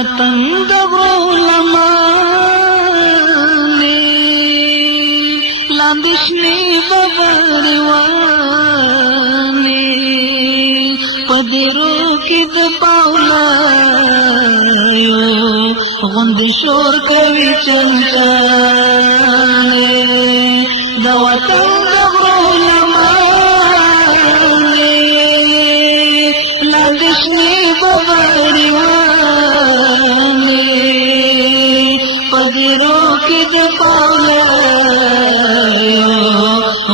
وطن د علماء لاندشنی ببروانی پدرو کی د پاولایو غند شور کوي چنچانه د وطن د علماء لاندشنی ببروانی پدرو کی د پاولایو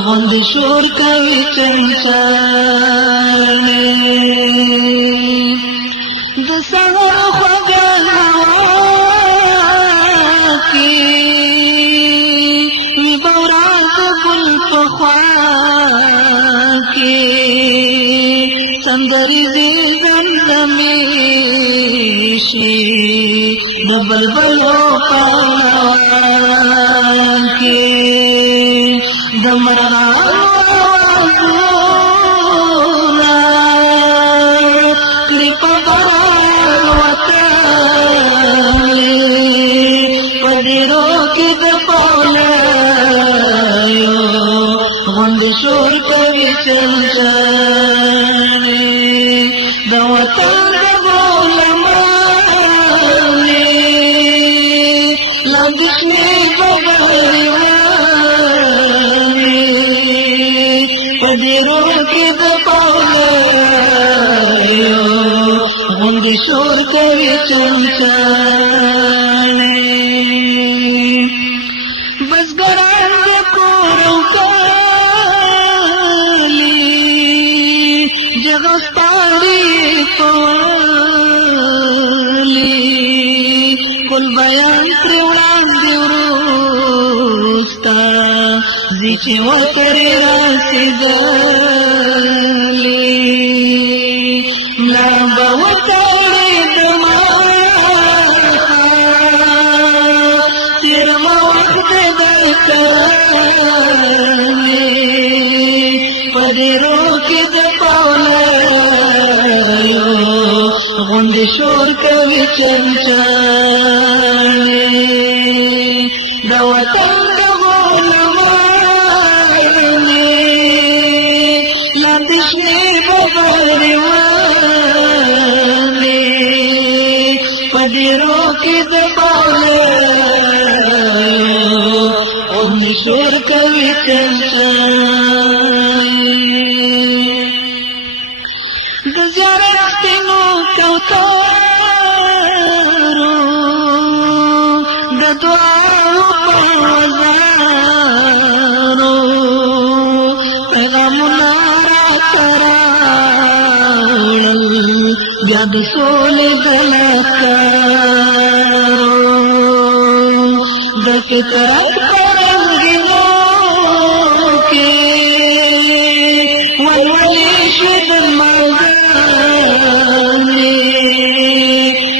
غند شور کوي چنچانه د سحر خوږه هوا کې وي بورا د ګل په خوا کې سندرې دې زمزمې شي د بلبلو په آوان کې د مرغانو آوازونه کړي په باران وطن په ډېرو کې د پاولایو غوند شور کوي چنچانې د وطن د علماء لاندې شنې ببروانې په ډېرو کې د پاولایو غوند شور کوي چنچانې بزګران د کور او کالي جغستاري کوالي کل بیان پر وړاندې وروسته ځي چې وترې راسېدلې ملا به وتړې د ماښام تېر مه وخت د کرنې په ډېرو کې د پاولایو غوندې شور کوي چنچانې د وطن د علماء لاندې شنې ببروانې په ډېرو کې د پاولایو غوندې شور کوي چنچانې د زیارت سپینو کوترو د دعاو په وزارو پیغامونه راته راوړل بیا د سولې د لښکرو د فطرت په رنګینو کې ولولې شوې د مازغانې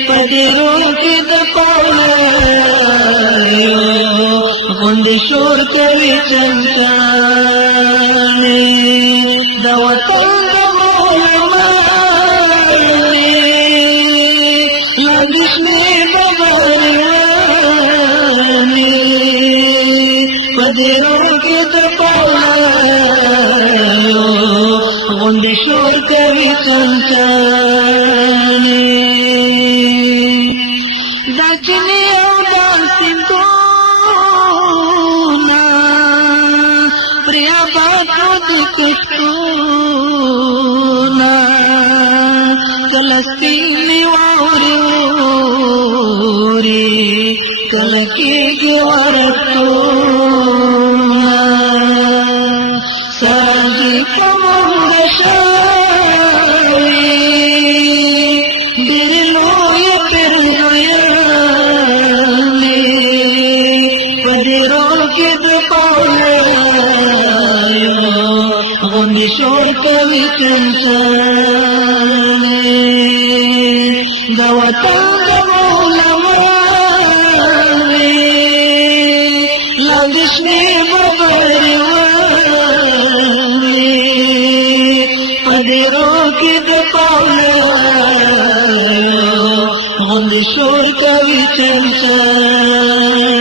په ډېرو کې د پاولایو غوندې شور کوي چنچانې د وطن د علماء لاندې شنې ببروانې په ډېرو کې د پاولایو غوندې شور کوي چنچانې دا چینې او دا سیندونه پرې آباد و د کښتونه کله سپینې واورې اوري کله کېږي ورتونه سرانجې په موږ شوي ډېرې لویې پیرزویانې په ډېرو کې د پاولایو غوندې شور کوي چنچانې د وطن د علماء لاندې شنې ببروانې په ډېرو کې د پاولایو غوندې সুর কবি চঞ্চল